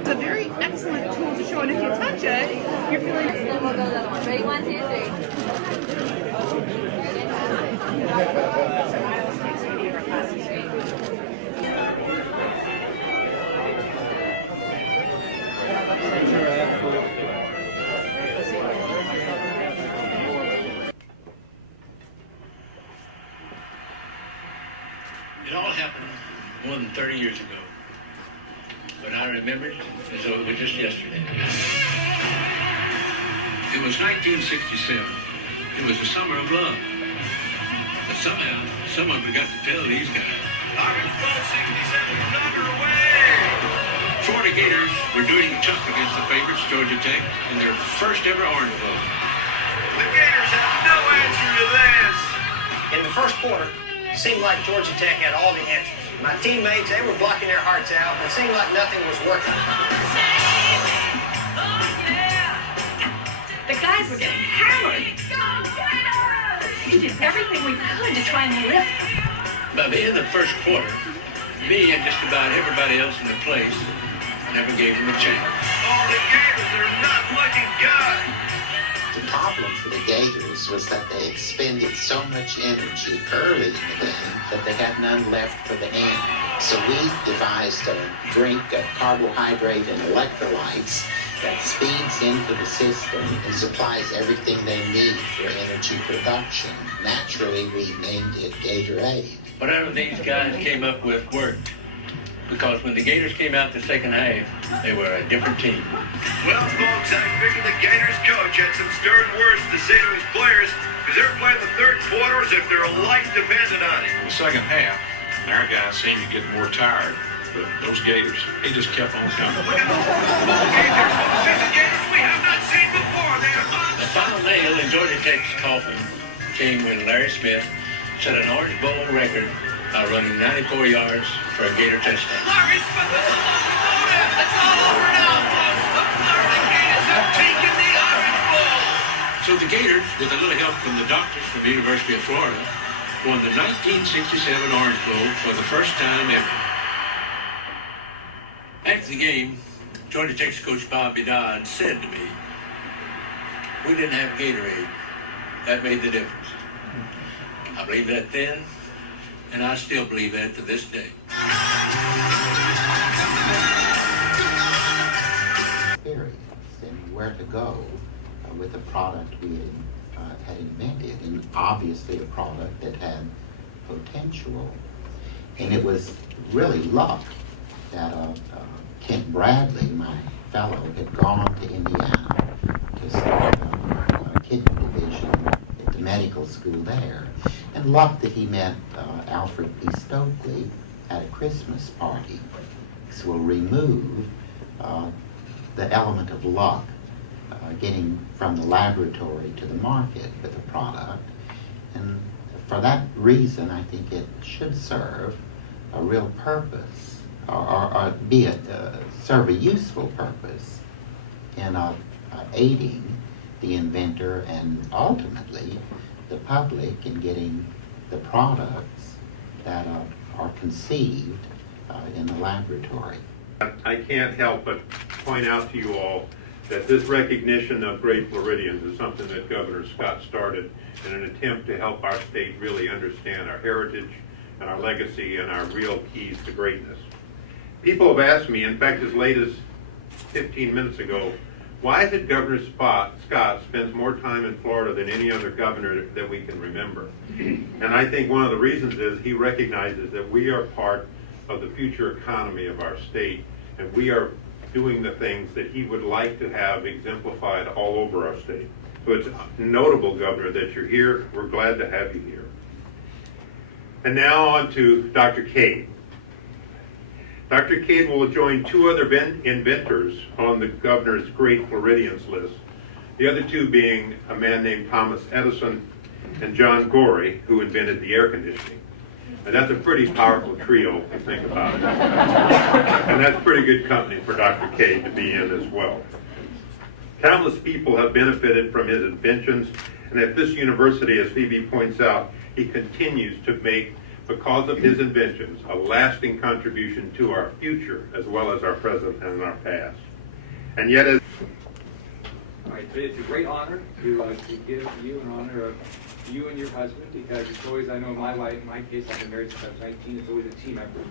It's a very excellent tool to show, and if you touch it, you're feeling. Then we'll go to the other one. Ready? 1, 2, 3. It all happened more than 30 years ago. But I remember it as though it was just yesterday. It was 1967. It was the summer of love. But somehow, someone forgot to tell these guys. Orange Bowl 67 is underway! Florida Gators were doing tough against the favorites, Georgia Tech, in their first ever Orange Bowl. The Gators have no answer to this. In the first quarter, it seemed like Georgia Tech had all the answers. My teammates, they were blocking their hearts out. It seemed like nothing was working. The guys were getting hammered. We did everything we could to try and lift them. By the end of the first quarter, me and just about everybody else in the place never gave them a chance. Oh, the Gators are not looking good. The problem for the Gators was that they expended so much energy early in the game that they had none left for the end. So we devised a drink of carbohydrate and electrolytes that speeds into the system and supplies everything they need for energy production. Naturally, we named it Gatorade. Whatever these guys came up with worked. Because when the Gators came out the second half, they were a different team. Well, folks, I figured the Gators coach had some stern words to say to his players because they're playing the third quarter as if their life depended on it. In the second half, our guys seemed to get more tired, but those Gators, they just kept on coming. Look at those Gators. The Gators we have not seen before. They are The final nail in Georgia Tech's coffin came when Larry Smith set an Orange Bowl record by running 94 yards for a Gator touchdown. Larry Smith is locomotive. It's all over now, folks. The Florida Gators have taken the Orange Bowl. So the Gators, with a little help from the doctors from the University of Florida, won the 1967 Orange Bowl for the first time ever. After the game, Georgia Tech's coach Bobby Dodd said to me, "We didn't have Gatorade. That made the difference." I believe that then, and I still believe that to this day. Experience and where to go with a product we had invented, and obviously a product that had potential. And it was really luck that Kent Bradley, my fellow, had gone to Indiana to start a kidney division at the medical school there. And luck that he met Alfred P. Stokely at a Christmas party. So we'll remove the element of luck getting from the laboratory to the market with a product. And for that reason, I think it should serve a real purpose, or serve a useful purpose in aiding the inventor and ultimately the public in getting the products that are conceived in the laboratory. I can't help but point out to you all that this recognition of Great Floridians is something that Governor Scott started in an attempt to help our state really understand our heritage and our legacy and our real keys to greatness. People have asked me, in fact as late as 15 minutes ago, why is it Governor Scott spends more time in Florida than any other governor that we can remember? And I think one of the reasons is he recognizes that we are part of the future economy of our state, and we are doing the things that he would like to have exemplified all over our state. So it's notable, Governor, that you're here. We're glad to have you here. And now on to Dr. Cade. Dr. Cade will join two other inventors on the Governor's Great Floridians list, the other two being a man named Thomas Edison and John Gorey, who invented the air conditioning. And that's a pretty powerful trio if you think about it. And that's pretty good company for Dr. Cade to be in as well. Countless people have benefited from his inventions, and at this university, as Phoebe points out, he continues to make, because of his inventions, a lasting contribution to our future as well as our present and our past. And yet, as all right, today it's a great honor to give you an honor of you and your husband, because it's always, I know in my life, in my case, I've been married since I was 19, it's always a team effort.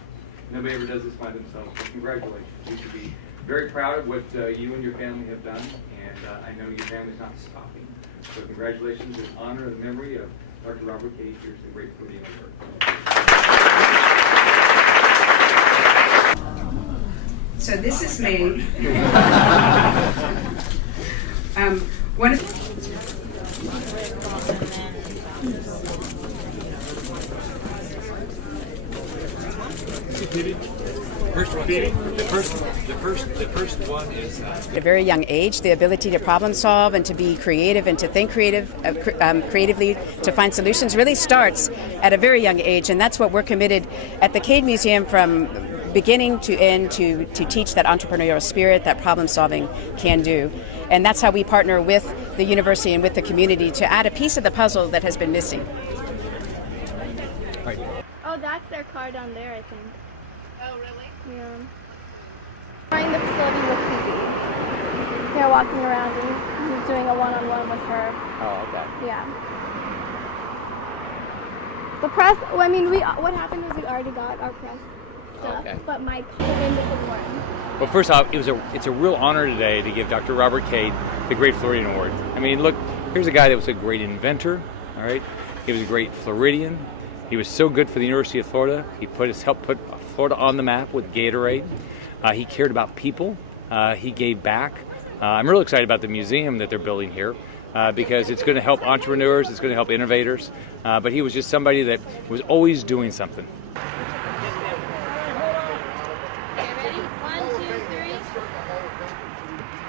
Nobody ever does this by themselves, so congratulations. You should be very proud of what you and your family have done, and I know your family's not stopping. So congratulations in honor and memory of Dr. Robert Cade. Here's the great Floridian Award. So this is me. One of The first one is At a very young age, the ability to problem solve and to be creative and to think creatively to find solutions really starts at a very young age, and that's what we're committed at the Cade Museum from beginning to end to teach that entrepreneurial spirit that problem solving can do. And that's how we partner with the university and with the community to add a piece of the puzzle that has been missing. right. Oh, that's their car down there, I think. Oh, really? Yeah. Trying the facility with Phoebe. They're walking around and he's doing a one-on-one with her. Oh, okay. Yeah. The press, well, I mean, what happened is we already got our press stuff, Okay. but my in this one. Well, first off, it's a real honor today to give Dr. Robert Cade the Great Floridian Award. I mean, look, here's a guy that was a great inventor, all right? He was a great Floridian. He was so good for the University of Florida. He helped put Florida on the map with Gatorade. He cared about people. He gave back. I'm really excited about the museum that they're building here because it's going to help entrepreneurs, it's going to help innovators. But he was just somebody that was always doing something.